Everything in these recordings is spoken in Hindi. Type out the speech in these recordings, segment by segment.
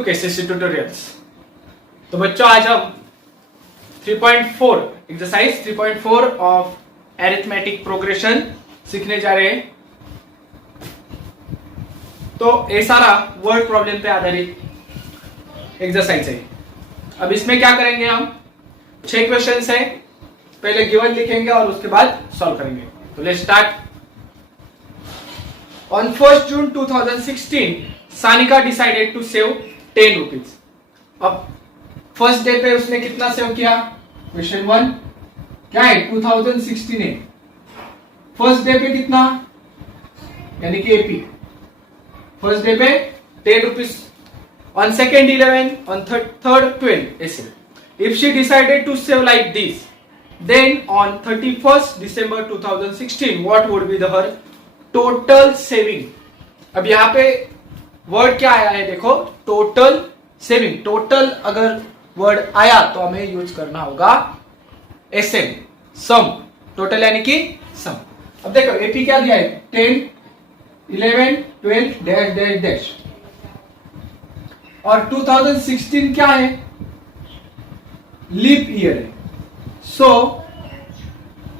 To KCC tutorials. तो बच्चों आज हम 3.4 एक्सरसाइज 3.4 ऑफ एरिथमेटिक प्रोग्रेशन सीखने जा रहे हैं। तो ये सारा वर्ड प्रॉब्लम पे आधारित एक्सरसाइज है। अब इसमें क्या करेंगे, हम 6 क्वेश्चंस है, पहले गिवन लिखेंगे और उसके बाद सॉल्व करेंगे। तो let's start. On 1st June 2016 सानिका डिसाइडेड टू सेव 10 रुपीज। अब फर्स्ट डे पे उसने कितना सेव किया? क्वेश्चन 1 क्या है? 2016 है। फर्स्ट डे पे कितना, यानी कि एपी फर्स्ट डे पे 10 rupees. On second 11, on third 12 ऐसे। If she decided to save like this, then on 31st December 2016 what would be the her total saving. अब यहां पे वर्ड क्या आया है, देखो, टोटल सेविंग। टोटल अगर वर्ड आया तो हमें यूज करना होगा एसएम, सम। टोटल यानी कि सम। अब देखो एपी क्या दिया है? 10, 11, 12 डैश डैश डैश। और 2016 क्या है? लीप ईयर है। सो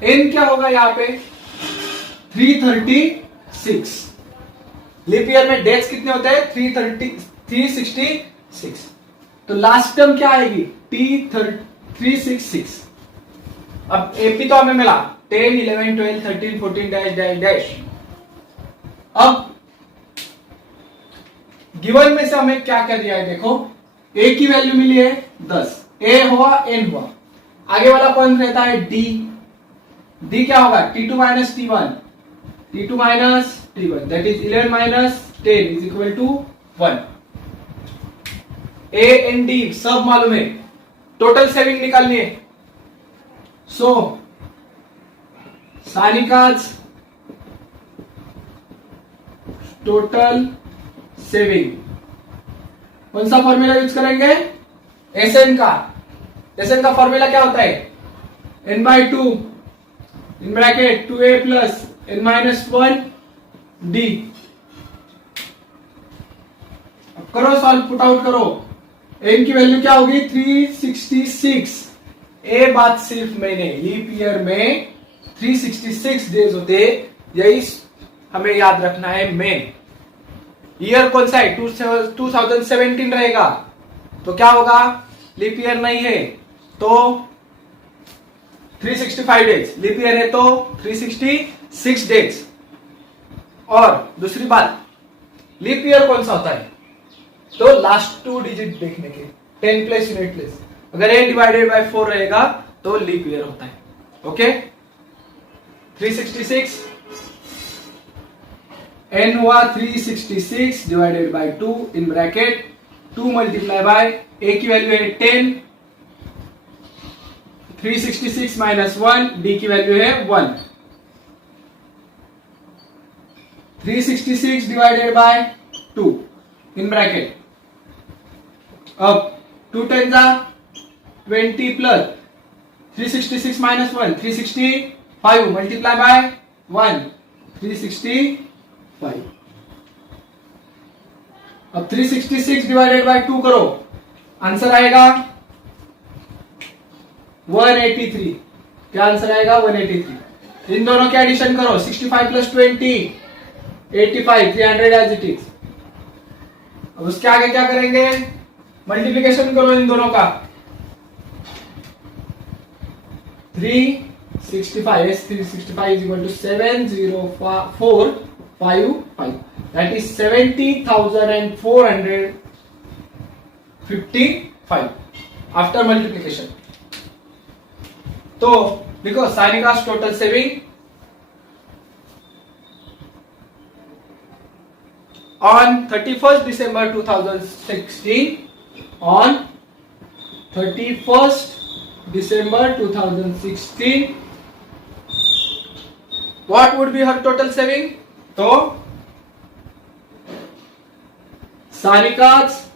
एन क्या होगा यहां पे? 336। लीप ईयर में डेट्स कितने होते हैं? 366। तो लास्ट टर्म क्या आएगी? T366। अब एपी तो हमें मिला 10, 11, 12, 13, 14 डैश डैश डैश। अब गिवन में से हमें क्या कर दिया है? देखो, ए की वैल्यू मिली है 10, ए हुआ, एन हुआ। आगे वाला कौन रहता है? डी। डी क्या होगा? T2 minus T1, T2 minus T1, that is 11 minus 10 is equal to 1। A and D सब मालूम है, टोटल सेविंग निकालनी है। सो सानिकाज टोटल सेविंग कौन सा फॉर्मूला यूज करेंगे? एसएन का। एसएन का फॉर्मूला क्या होता है? n/2 इन bracket 2a plus n minus 1 D. अब करो सॉल्व, पुट आउट करो। n की वैल्यू क्या होगी? 366। ए बात सिर्फ मैंने, लीप ईयर में 366 डेज होते, यही हमें याद रखना है। मेन ईयर कौन सा है? 2017 रहेगा। तो क्या होगा? लीप ईयर नहीं है तो 365 डेज। लीप ईयर है तो 366 डेज। और दूसरी बात, लीप ईयर कौन सा होता है? तो लास्ट 2 डिजिट देखने के, 10 प्लस यूनिट प्लस। अगर a डिवाइडेड बाय 4 रहेगा तो लीप ईयर होता है। ओके, 366 n हुआ 366 divided by 2 in bracket 2 multiply by a की वैल्यू है 10, 366 माइनस 1, d की वैल्यू है 1। 366 डिवाइडेड बाय 2 इन ब्रैकेट। अब 2 10 20 प्लस 366 माइनस 1 365 मल्टीप्लाई बाय 1 365। अब 366 डिवाइडेड बाय 2 करो, आंसर आएगा 183। क्या आंसर आएगा? 183। इन दोनों के एडिशन करो, 65 प्लस 20 85, 300 एज इट इज। अब उसके आगे क्या करेंगे? मल्टीप्लिकेशन करो इन दोनों का। 365 is 365 is equal to 70455, that is 70,455 after multiplication. तो देखो सानिका's total saving on 31st December 2016, on 31st December 2016 what would be her total saving? तो सानिका's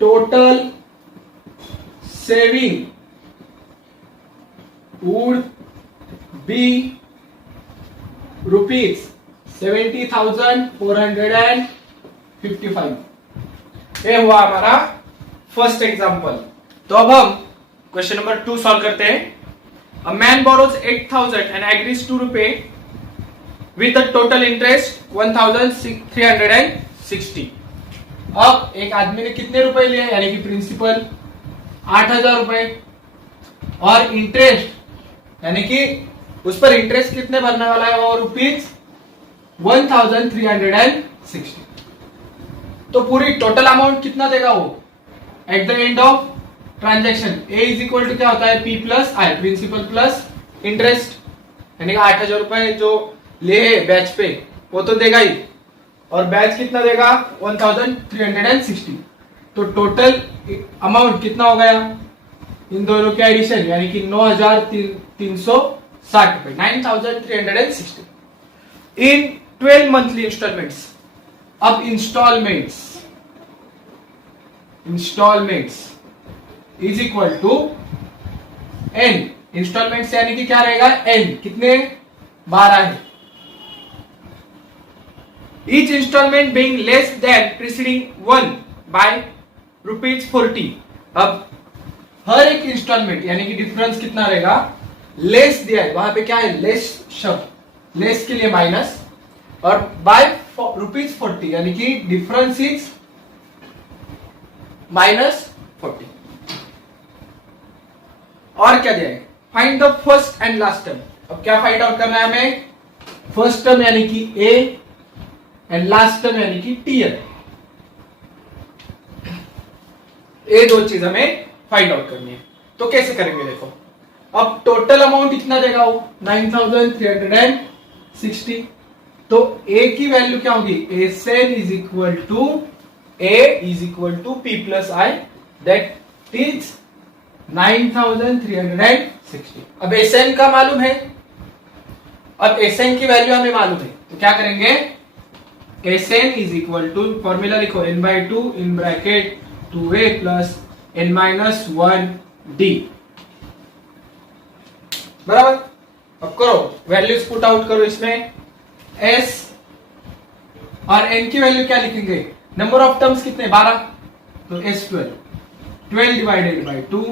total saving would be rupees 70,455 55। ये हुआ हमारा फर्स्ट एग्जांपल। तो अब हम क्वेश्चन नंबर 2 सॉल्व करते हैं। A man borrows 8,000 and agrees to repay with a total interest 1,360। अब एक आदमी ने कितने रुपए लिए, यानी कि प्रिंसिपल 8,000 रुपए, और इंटरेस्ट यानी कि उस पर इंटरेस्ट कितने भरने वाला है वो रुपीज 1,360। तो पूरी टोटल अमाउंट कितना देगा वो at the end of transaction. A is equal to क्या होता है, P plus I, principal plus interest, यानी कि 8,000 रुपए जो ले है बैच पे वो तो देगा ही, और बैच कितना देगा 1,360। तो टोटल अमाउंट कितना हो गया इन दोनों के एडिशन, यानी कि 9,360 रुपए, 9,360 इन 12 मंथली इंस्टॉलमेंट्स। अब instalments is equal to N. Instalments यानी कि क्या रहेगा, एन कितने 12 है। Each instalment being less than preceding one by ₹40। अब हर एक इंस्टॉलमेंट यानी कि डिफरेंस कितना रहेगा, लेस दिया है, वहां पे क्या है लेस शब्द, लेस के लिए माइनस, और बाय ₹40 यानी कि डिफरेंस इज -40। और क्या दिया है, find the first and last term. अब क्या फाइंड आउट करना है हमें, फर्स्ट टर्म यानी कि ए एंड लास्ट टर्म यानी कि टीएल। ये दो चीज हमें फाइंड आउट करनी है। तो कैसे करेंगे देखो, अब टोटल अमाउंट इतना देगा वो 9,360। तो ए की वैल्यू क्या होगी, S N is equal to A is equal to P plus I, that is 9,360। अब एसएन का मालूम है, अब एसएन की वैल्यू हमें मालूम है, तो क्या करेंगे, S N is equal to formula लिखो n/2 इन ब्रैकेट 2a प्लस n-1d, बराबर। अब करो वैल्यूज पुट आउट करो इसमें, s और n की वैल्यू क्या लिखेंगे, नंबर ऑफ टर्म्स कितने 12, तो s12, 12 divided by 2,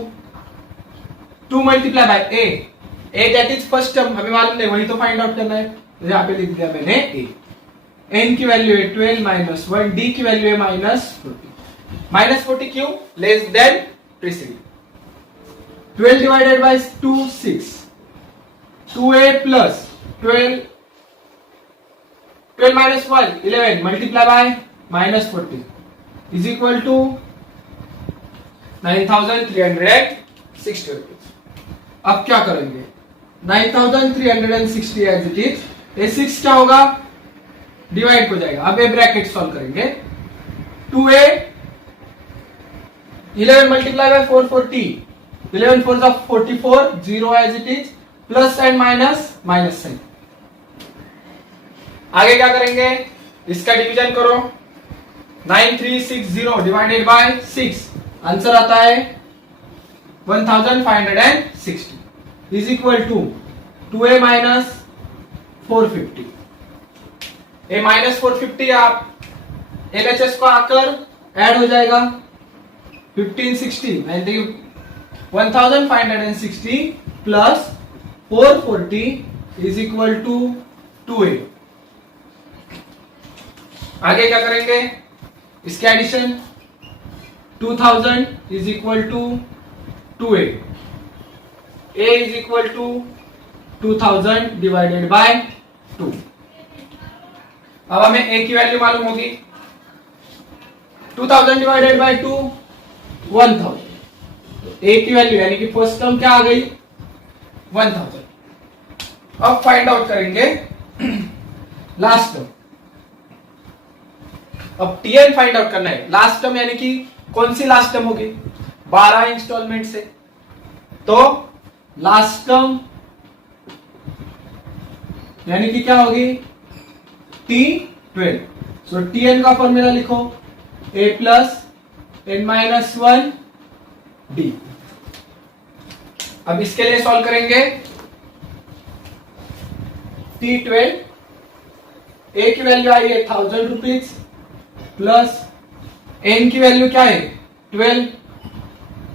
2 multiply by a that is first term, हमें मालूम नहीं वही तो फाइंड आउट करना है, तो यहाँ पे लिख दिया मैंने a। n की वैल्यू है 12 -1, d की वैल्यू है -40 क्यों, less than preceding. 12 divided by 2 6, 2a plus 12 -1 11 multiply by -40 is equal to 9,360 rupees. अब क्या करेंगे, 9,360 एज इट इज, ये 6 क्या होगा, डिवाइड हो जाएगा। अब ये ब्रैकेट सॉल्व करेंगे, 2a 11 मल्टीप्लाई बाय 440, 11 4 जा 44, 0 as it is, plus and minus sign. आगे क्या करेंगे, इसका डिवीजन करो, 9360 डिवाइडेड बाय 6, आंसर आता है 1560 is equal to 2a minus 450। A minus 450 आप LHS को आकर ऐड हो जाएगा 1560, 1560 plus 440 is equal to 2a। आगे क्या करेंगे, इसके addition, 2000 is equal to 2a, a is equal to 2000 divided by 2। अब हमें a की वैल्यू मालूम होगी, 2000 डिवाइडेड बाय 2 1000, तो a की वैल्यू यानी कि फर्स्ट टर्म क्या आ गई 1000। अब फाइंड आउट करेंगे लास्ट टर्म। अब टीएन फाइंड आउट करना है, लास्ट टर्म यानी कि कौन सी लास्ट टर्म होगी, 12 इंस्टॉलमेंट से, तो लास्ट टर्म यानी कि क्या होगी T12। सो टीएन का फॉर्मूला लिखो, a प्लस n-1 d। अब इसके लिए सॉल्व करेंगे, T12 a की वैल्यू आई है 1000 रुपीज, प्लस एन की वैल्यू क्या है 12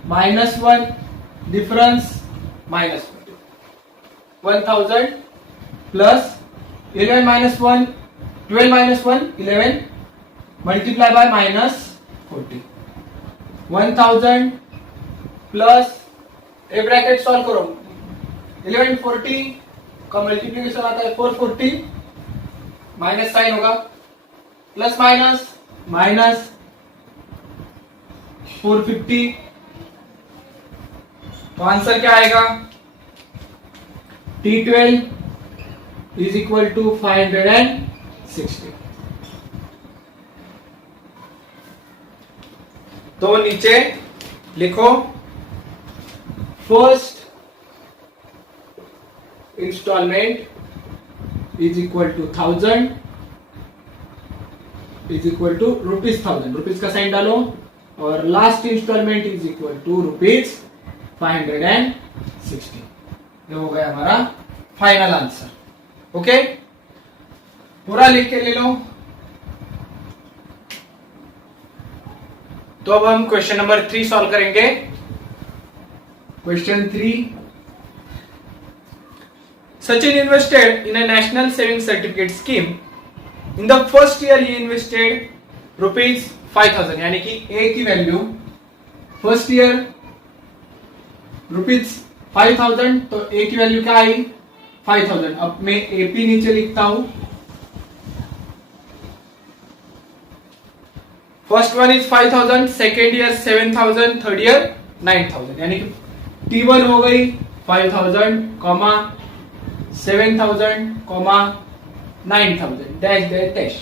minus 1 difference minus 1000 plus 11 minus 1 12 minus 1 11 multiply bye minus 40 1000 plus A bracket solve करो 1140 का मल्टीप्लीकेशन आता है 440 माइनस साइन होगा प्लस माइनस माइनस 450 तो आंसर क्या आएगा T12 इज इक्वल टू 560। तो नीचे लिखो first instalment is equal to 1000 is equal to ₹1000 rupees का साइन डालो और last instalment is equal to ₹560। ये हो गया हमारा फाइनल आंसर। ओके पूरा लिख के ले लो। तो अब हम क्वेश्चन नंबर 3 सॉल्व करेंगे। Question 3 Sachin invested in a national savings certificate scheme. In the first year he invested ₹5,000 यानी कि A की वैल्यू फर्स्ट ईयर ₹5,000 तो A की वैल्यू क्या आई 5,000। अब मैं AP नीचे लिखता हूं। First one is 5,000 second year 7,000 third year 9,000 यानी कि T1 हो गई 5,000 comma 7,000 comma 9,000 dash dash dash.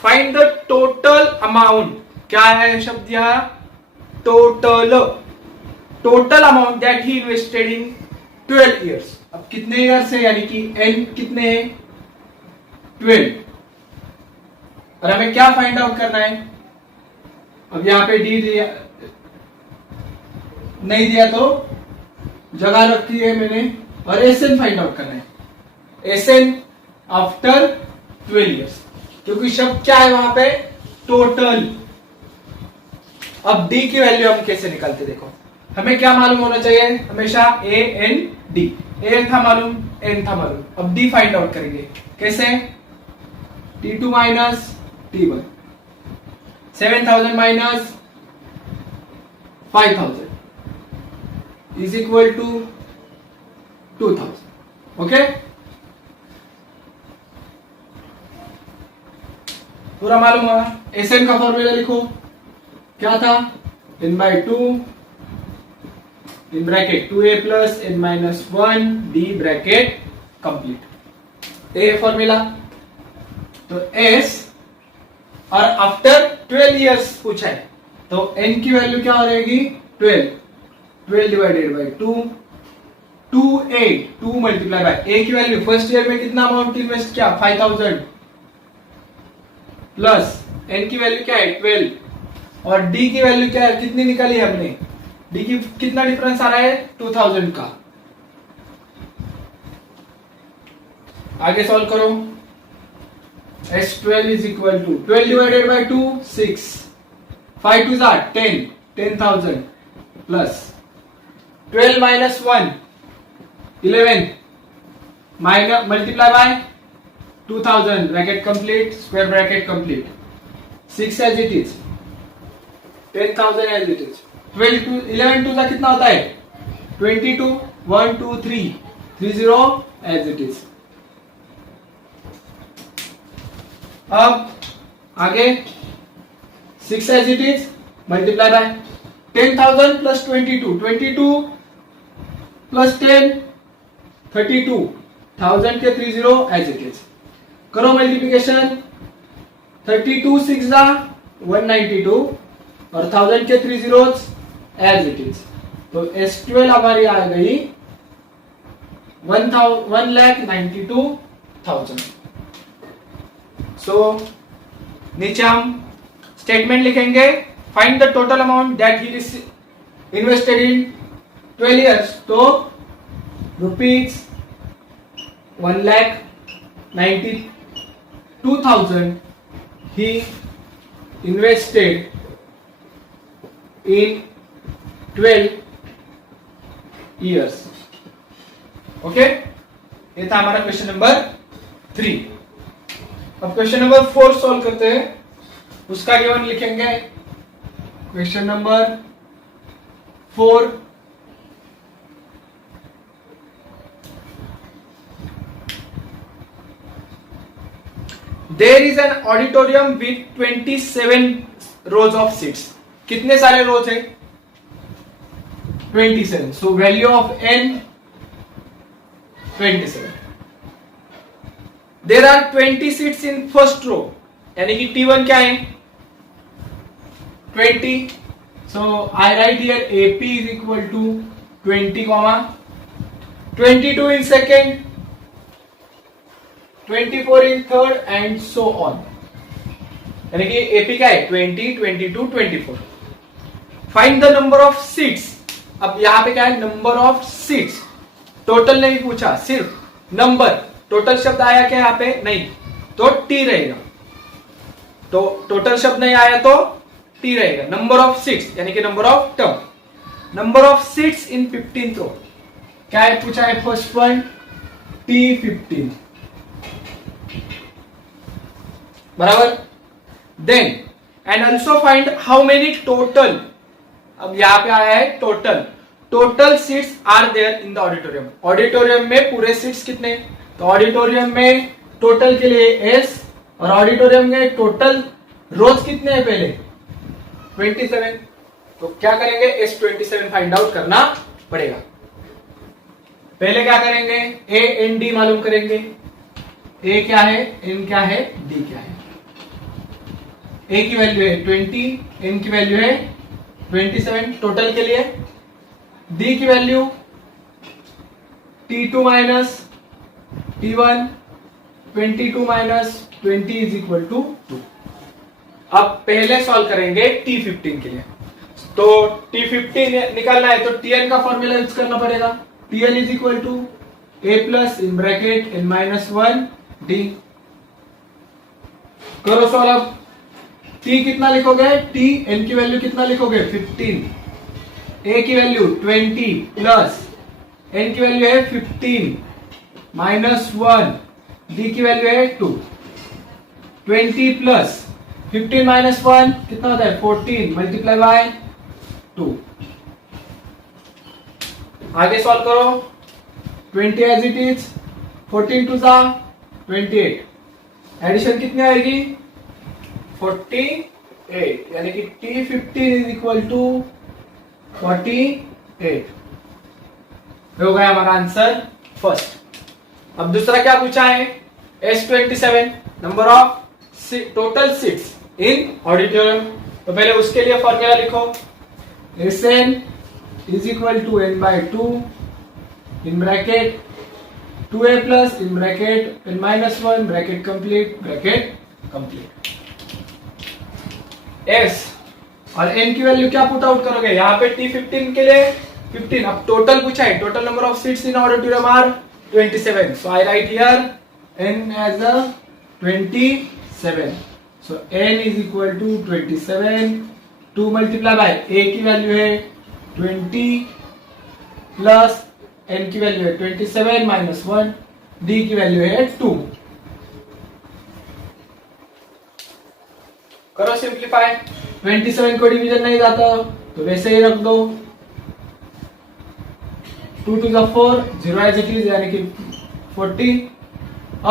Find the total amount क्या है शब्द यह total amount that he invested in 12 years. अब कितने ईयर्स है यानी कि n कितने हैं 12 और हमें क्या फाइंड आउट करना है। अब यहां पे डी दिया नहीं दिया तो जगह रखी है मैंने और एसएन फाइंड आउट करना है एसएन आफ्टर 12 इयर्स क्योंकि शब्द क्या है वहां पे टोटल। अब डी की वैल्यू हम कैसे निकालते देखो हमें क्या मालूम होना चाहिए हमेशा ए एन डी। ए था मालूम एन था मालूम। अब डी फाइंड आउट करेंगे कैसे T2 minus T1 7,000 minus 5,000 is equal to 2,000। Okay पूरा मालूम हुआ। एसएन का फॉर्मूला लिखो क्या था n/2 in bracket 2a plus n minus 1 D bracket complete. A formula तो एस और आफ्टर 12 इयर्स पूछा है तो n की वैल्यू क्या हो रहेगी 12 divided by 2 2a 2 multiply by a की वैल्यू फर्स्ट ईयर में कितना अमाउंट इन्वेस्ट किया 5,000 प्लस n की वैल्यू क्या है 12 और d की वैल्यू क्या है कितनी निकाली हमने d की कितना डिफरेंस आ रहा है 2000 का। आगे सॉल्व करो S12 is equal to 12 divided by 2 6 5 2s are 10,000 plus 12 minus 1 11 minus multiply by 2000 bracket complete square bracket complete 6 as it is 10,000 as it is 12 to 11 to का कितना होता है 22 1 2 3 30 as it is। अब आगे 6 as it is multiply by 10,000 plus 22 plus 10 32,000 के 30 as it is करो मल्टीप्लिकेशन 32 6 192 और 1000 के 30 as it is तो S12 हमारी आ गई 1,92,000। सो नीचे हम स्टेटमेंट लिखेंगे find the total amount that he invested in 12 years तो ₹1,92,000 he invested in 12 years. Okay, ये था हमारा क्वेश्चन नंबर 3. अब क्वेश्चन नंबर 4 सॉल्व करते हैं. उसका गिवन लिखेंगे. Question number 4. There is an auditorium with 27 rows of seats. कितने सारे रोज है? 27. So value of n 27. There are 20 seats in first row. यानी कि T1 क्या है? 20. So I write here AP is equal to 20, 22 in second, 24 in third and so on. यानी कि AP क्या है? 20, 22, 24. Find the number of seats. अब यहां पे क्या है? Number of seats. टोटल नहीं पूछा, सिर्फ नंबर. टोटल शब्द आया क्या यहाँ पे? नहीं, तो टी रहेगा. तो टोटल शब्द नहीं आया तो टी रहेगा. नंबर ऑफ सीट्स यानी कि number of term. Number of seats in 15th row क्या है? पूछा है फर्स्ट पॉइंट T15. बराबर. Then and also find how many total. अब यहां पे आया है total seats are there in the auditorium. Auditorium में पूरे सीट्स कितने? तो ऑडिटोरियम में टोटल के लिए एस, और ऑडिटोरियम में टोटल रोज कितने हैं? पहले 27. तो क्या करेंगे? S27 फाइंड आउट करना पड़ेगा. पहले क्या करेंगे? ए एन डी मालूम करेंगे. ए क्या है? एन क्या है? डी क्या है? ए की वैल्यू है 20, एन की वैल्यू है 27 टोटल के लिए. डी की value T2 minus T1, 22 minus 20 is equal to 2. अब पहले सॉल्व करेंगे T15 के लिए. तो T15 निकालना है तो Tn का फॉर्मूला यूज करना पड़ेगा. Tn is equal to A plus in bracket n minus 1 D. करो सॉल्व. T कितना लिखोगे? T n की वैल्यू कितना लिखोगे? 15. A की वैल्यू 20 प्लस n की वैल्यू है 15 माइनस 1. D की वैल्यू है 2. 20 प्लस 15 माइनस 1 कितना होता है? 14 मल्टीप्लाई बाय 2. आगे सॉल्व करो. 20 एज इट इज. 14 टू सा 28. एडिशन कितनी आएगी? 48. यानी कि T15 इज इक्वल टू 48. हो गया हमारा आंसर फर्स्ट. अब दूसरा क्या पूछा है? S27 number of total seats in auditorium. तो पहले उसके लिए फॉर्मूला लिखो. Sn is equal to n by 2 in bracket 2a plus in bracket n minus 1 bracket complete. S और n की वैल्यू क्या पुट आउट करोगे? यहाँ पे T15 के लिए 15. अब टोटल पूछा है. Total number of seats in auditorium are 27. So I write here n as a 27. So n is equal to 27. 2 multiply by a की वैल्यू है 20 प्लस n की वैल्यू है 27 माइनस 1. d की वैल्यू है 2. करो सिंप्लीफाई. 27 को डिवीजन नहीं जाता तो वैसे ही रख दो. 2 to the 4 0 as it is यानी कि 40.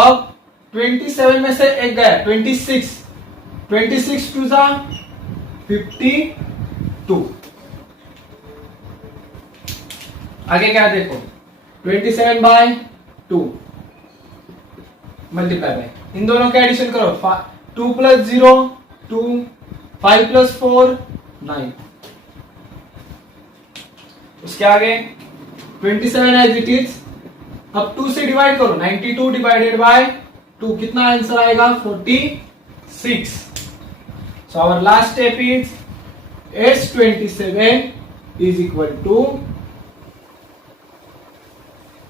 अब 27 में से एक गया 26. 26 to the 52. आगे क्या देखो? 27 बाय 2 मल्टीप्लाई बाय. इन दोनों का एडिशन करो. 2 प्लस 0 2, 5 प्लस 4 9. उसके आगे 27 एज इट इज. अब 2 से डिवाइड करो. 92 डिवाइडेड बाय 2 कितना आंसर आएगा? 46. So our last step is S27 is equal to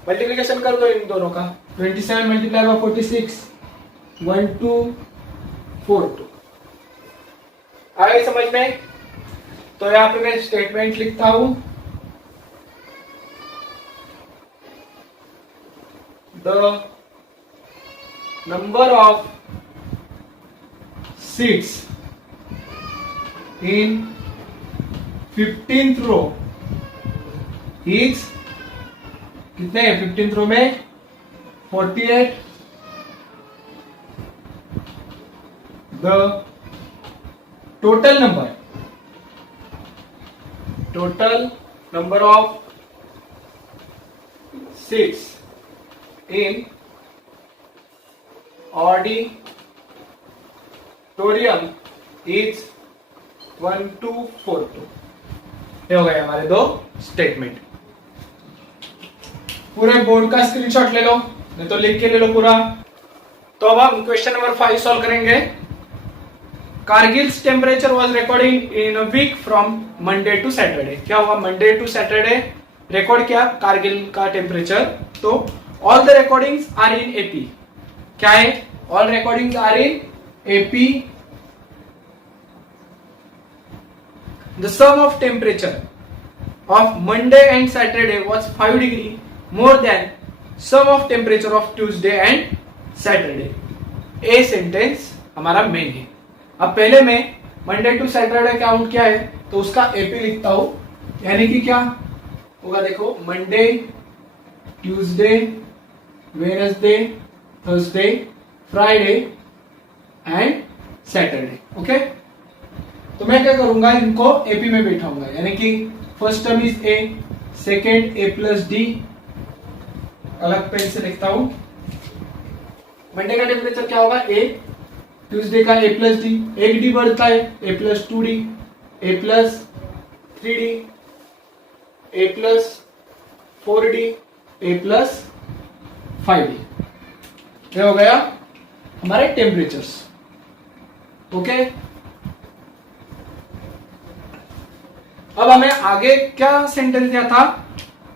multiplication कर दो इन दोनों का. 27 मल्टीप्लाई बाय 46 1 2 4 2. आ गई समझ में? तो यहाँ पे मैं स्टेटमेंट लिखता हूं, the number of seats in 15th row is कितने हैं 15th रो में 48. The total number of seats in auditorium is 1242. ये हो गए हमारे दो स्टेटमेंट. पूरे बोर्ड का स्क्रीनशॉट ले लो, नहीं तो लिख के ले लो पूरा. तो अब हम क्वेश्चन नंबर 5 सॉल्व करेंगे. Kargil's temperature was recording in a week from Monday to Saturday. क्या हुआ? मंडे टू सैटरडे रिकॉर्ड किया कारगिल का टेम्परेचर. तो all the recordings are in A P. क्या है? All recordings are in A P. The sum of temperature of Monday and Saturday was 5 degree more than sum of temperature of Tuesday and Saturday. A sentence हमारा मेन है. अब पहले मैं मंडे टू सैटरडे काउंट क्या है तो उसका एपी लिखता हूं. यानी कि क्या होगा देखो, Monday, Tuesday, Wednesday, Thursday, Friday and Saturday. Okay, तो मैं क्या करूंगा, इनको एपी में बैठाऊंगा. यानी कि first term is a, second A plus D. अलग पेन से लिखता हूं. मंडे का टेम्परेचर क्या होगा? ए. ट्यूसडे का ए प्लस डी. एक डी बढ़ता है, ए प्लस 2d, ए प्लस 3d, ए प्लस 4d, ए प्लस 5d. ये हो गया हमारे टेम्परेचर्स. ओके, अब हमें आगे क्या सेंटेंस दिया था?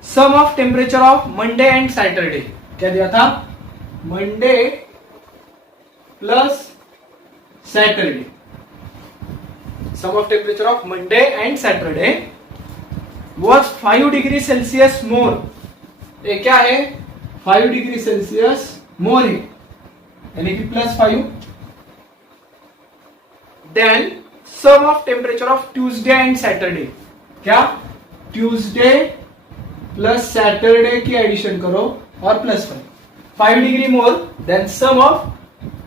Sum of temperature of Monday and Saturday. क्या दिया था? Monday plus Saturday. Sum of temperature of Monday and Saturday was 5 degree Celsius more. ये क्या है? 5 डिग्री सेल्सियस मोर है, यानी कि +5. Then sum of temperature of Tuesday and Saturday. क्या? ट्यूसडे प्लस सैटरडे की एडिशन करो और +5. 5 degree more than sum of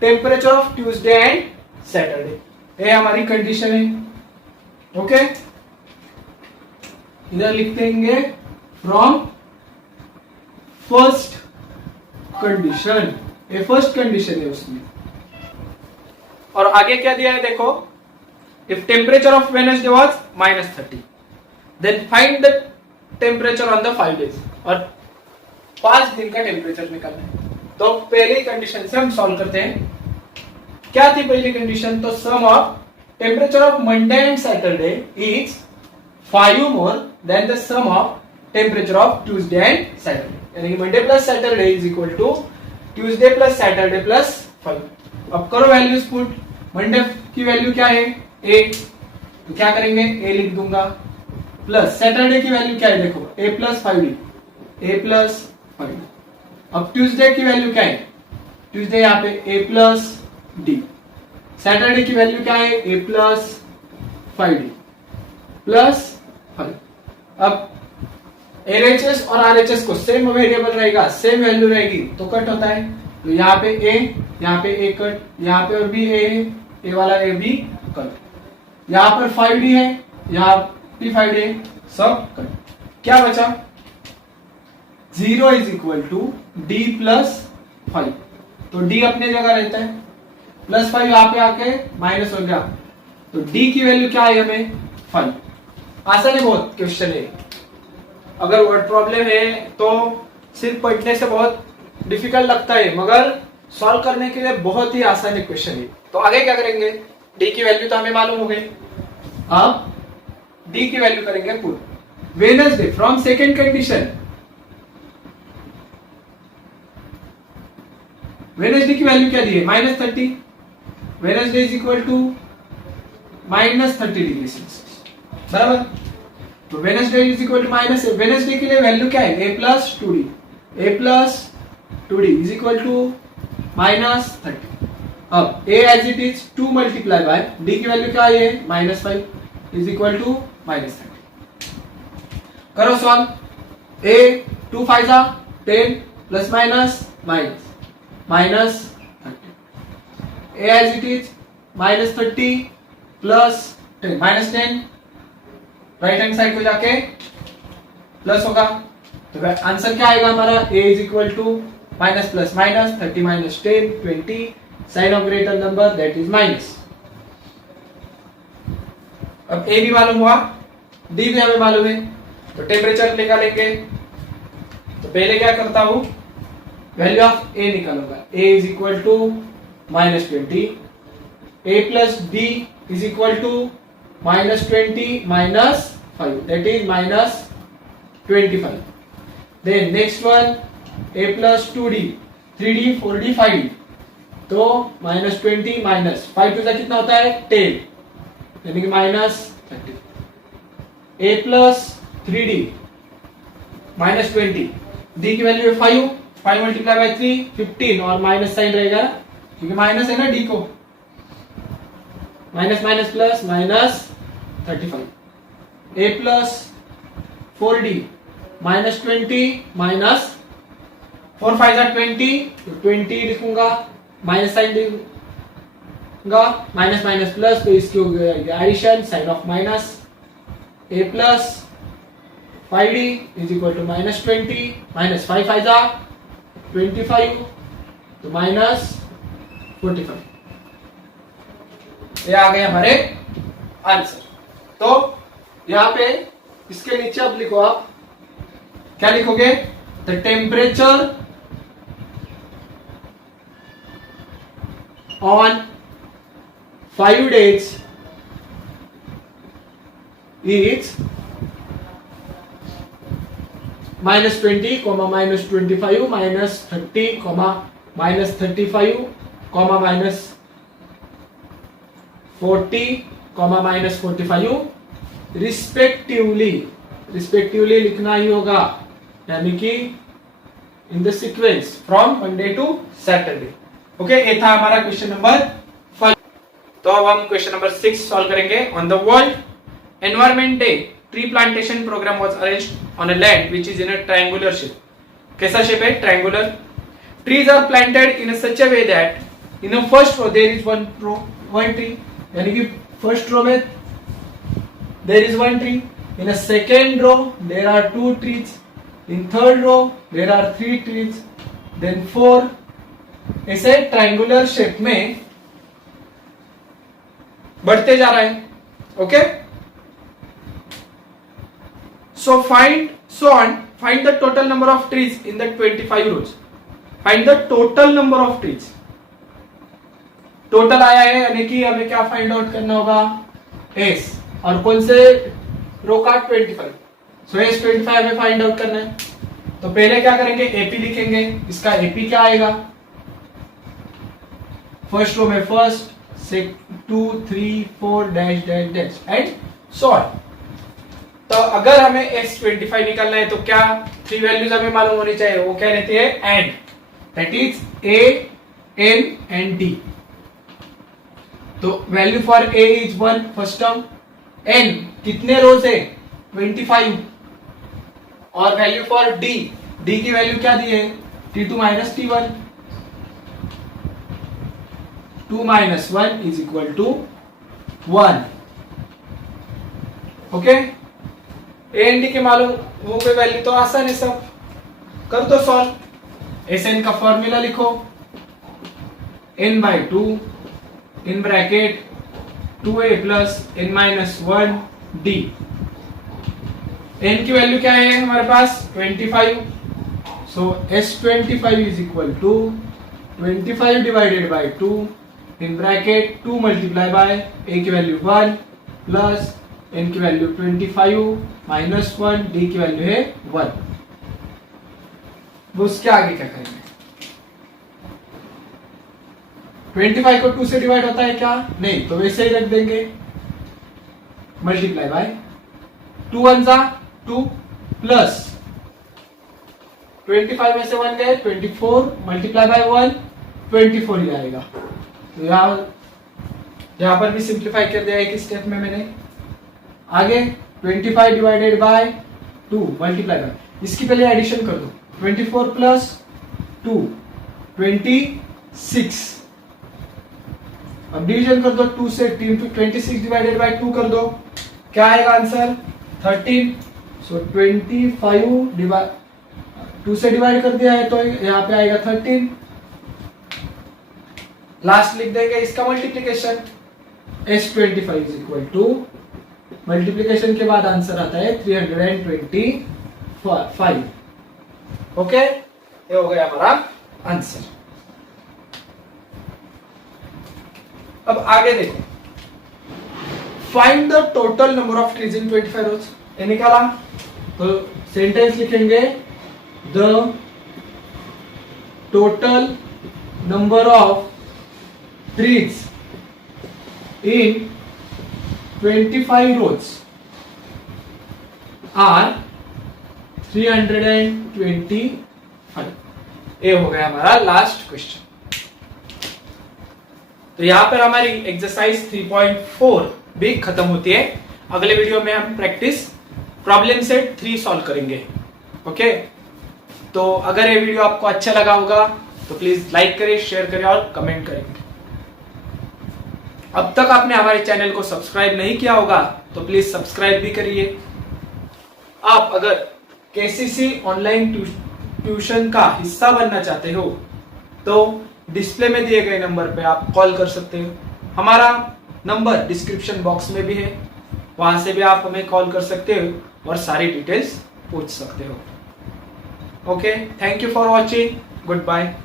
temperature of Tuesday and Saturday. ये हमारी कंडीशन है. ओके, इधर लिख देंगे फ्रॉम फर्स्ट कंडीशन. ये फर्स्ट कंडीशन है उसमें. और आगे क्या दिया है देखो, if temperature of Wednesday was -30, then find the temperature on the 5 days. और 5 दिन का टेम्परेचर निकालना है. तो पहली कंडीशन से हम सॉल्व करते हैं. क्या थी पहली कंडीशन? तो sum of temperature of Monday and Saturday is 5 more than the sum of temperature of Tuesday and Saturday. यानी कि Monday plus Saturday is equal to Tuesday plus Saturday plus 5. अब करो वैल्यूज पुट. मंडे की वैल्यू क्या है? ए. तो क्या करेंगे? ए लिख दूंगा. प्लस सैटरडे की वैल्यू क्या है देखो, ए प्लस 5d, ए प्लस 5d. अब ट्यूसडे की वैल्यू क्या है? ट्यूसडे यहाँ पे ए प्लस डी. सैटरडे की वैल्यू क्या है? ए प्लस 5d प्लस 5. अब एलएचएस और आरएचएस को सेम वेरिएबल रहेगा, सेम वैल्यू रहेगी तो कट होता है. तो यहाँ पे ए, यहाँ पे ए कट, यहाँ पे और भी ए है, ए वाला ए भी कट. यहाँ पर 5d है, यहाँ भी 5d है, सब कट. क्या बचा? 0 is equal to D plus 5. तो डी अपने जगह रहता है, +5 यहाँ पे आके माइनस हो गया. तो डी की वैल्यू क्या है हमें? 5. आसान है बहुत क्वेश्चन है. अगर वर्ड प्रॉब्लम है तो सिर्फ पढ़ने से बहुत डिफिकल्ट लगता है, मगर सॉल्व करने के लिए बहुत ही आसान है क्वेश्चन है. तो आगे क्या करेंगे? डी की वैल्यू तो हमें मालूम हो गई. अब डी की वैल्यू करेंगे put. Wednesday from second condition. Wednesday की वैल्यू क्या दी है? -30. Wednesday is equal to -30 degree Celsius, बराबर। तो Wednesday is equal to minus, Wednesday के लिए वैल्यू क्या है, a plus two D is equal to -30। अब a as it is 2 multiply by d की वैल्यू क्या है, -5 इज इक्वल टू -30। करो solve, a 2 5 10 plus minus minus a as it is -30 plus 10 -10, right hand side को जाके प्लस होगा, तो आंसर क्या आएगा हमारा, a is equal to minus plus minus 30 minus 10 20, sign of greater number that is minus. अब a भी मालूम हुआ, d भी हमें मालूम है, तो टेम्परेचर निकालेंगे। तो पहले क्या करता हूं, वैल्यू ऑफ a निकालूंगा, a is equal to -20, a plus d is equal to -20 minus 5 that is -25. Then next one, a plus 2d 3d 4d 5d, तो -20 माइनस 5 टू कितना होता है 10, यानी कि -30। a प्लस 3d -20, d की वैल्यू है 5 मल्टीप्लाई बाय 3 15, और माइनस साइन रहेगा क्योंकि माइनस है ना d को, माइनस माइनस प्लस -35, a प्लस 4d -20 माइनस 4 5 20, तो 20 लिखूंगा, माइनस साइन लिखूंगा, माइनस माइनस प्लस, तो इसकी हो गया addition, sign of minus, a plus 5d is equal to -20 minus 5 5 25, तो -45। ये आ गए हमारे आंसर। तो यहां पे इसके नीचे अब लिखो, आप क्या लिखोगे, the temperature on 5 days is -20, -25, -30, -35, -40, -45 respectively लिखना ही होगा, यानी कि in the sequence from Monday to Saturday. Okay, ये था हमारा क्वेश्चन नंबर 5। तो अब हम क्वेश्चन नंबर 6 सॉल्व करेंगे। On the world environment day, tree plantation programme was arranged on a land which is in a triangular shape. कैसा शेप है, triangular. Trees are planted in such a way that in a first row there is one tree, यानी कि फर्स्ट रो में there is one tree, in a second row there are 2 trees, in third row there are 3 trees, then 4, ऐसे ट्रायंगुलर शेप में बढ़ते जा रहा है। Okay, so find the total number of trees in the 25 rows। Find the total number of trees, total आया है, यानी कि हमें क्या फाइंड आउट करना होगा, एस, और कौन से रो का 25, सो एस 25 हमें फाइंड आउट करना है। तो पहले क्या करेंगे, एपी लिखेंगे। इसका एपी क्या आएगा, फर्स्ट रो में first, 2 3 4 dash dash dash and so on. तो अगर हमें एस 25 निकालना है तो क्या 3 वैल्यूज हमें मालूम होनी चाहिए, वो क्या रहती है, and, that is A N and D. तो value for A is 1 first term, N कितने रोज है 25, और वैल्यू फॉर डी, डी की वैल्यू क्या दी है, T2 minus T1, 2 minus 1 is equal to 1। Okay, A N D के मालूम वो पे वैल्यू तो आसान है, सब कर दो सॉल्व। एस एन का फॉर्मूला लिखो, n by 2 in bracket 2a plus n minus 1 d। n की वैल्यू क्या है हमारे पास 25, so S25 is equal to 25 divided by 2 in bracket 2 multiply by a की वैल्यू 1 प्लस n की वैल्यू 25 माइनस 1, d की वैल्यू है 1। वो उसके आगे क्या करेंगे, 25 को 2 से डिवाइड होता है क्या, नहीं, तो वैसे ही रख देंगे। मल्टीप्लाई बाय 2 1 जा 2 प्लस 25 में से 1 गए 24 मल्टीप्लाई बाय 1 24 ही आएगा। तो यहां पर भी सिंप्लीफाई कर दिया एक स्टेप में मैंने। आगे 25 डिवाइडेड बाय 2 मल्टीप्लाई बाय, इसकी पहले एडिशन कर दो 24 प्लस 2 26। अब डिवीजन कर दो 2 से 26 डिवाइडेड बाय 2 कर दो, क्या आएगा आंसर 13। सो 25 डिवाइड 2 से डिवाइड कर दिया है तो यहां पे आएगा 13। लास्ट लिख देंगे इसका multiplication S25 is equal to multiplication के बाद आंसर आता है 325। ओके, ये हो गया हमारा आंसर। अब आगे देखो, find the total number of trees in 25 रोज। ये निकाला तो सेंटेंस लिखेंगे the total number of trees in 25 rows are 325। ये हो गया हमारा लास्ट क्वेश्चन। तो यहां पर हमारी एक्सरसाइज 3.4 भी खत्म होती है। अगले वीडियो में हम प्रैक्टिस प्रॉब्लम सेट 3 सॉल्व करेंगे। ओके, तो अगर ये वीडियो आपको अच्छा लगा होगा तो प्लीज लाइक करें, शेयर करें और कमेंट करें। अब तक आपने हमारे चैनल को सब्सक्राइब नहीं किया होगा तो प्लीज सब्सक्राइब भी करिए। आप अगर केसीसी ऑनलाइन ट्यूशन का हिस्सा बनना चाहते हो तो डिस्प्ले में दिए गए नंबर पे आप कॉल कर सकते हो। हमारा नंबर डिस्क्रिप्शन बॉक्स में भी है, वहां से भी आप हमें कॉल कर सकते हो और सारी डिटेल्स पूछ सकते हो। Okay, thank you for watching, good bye.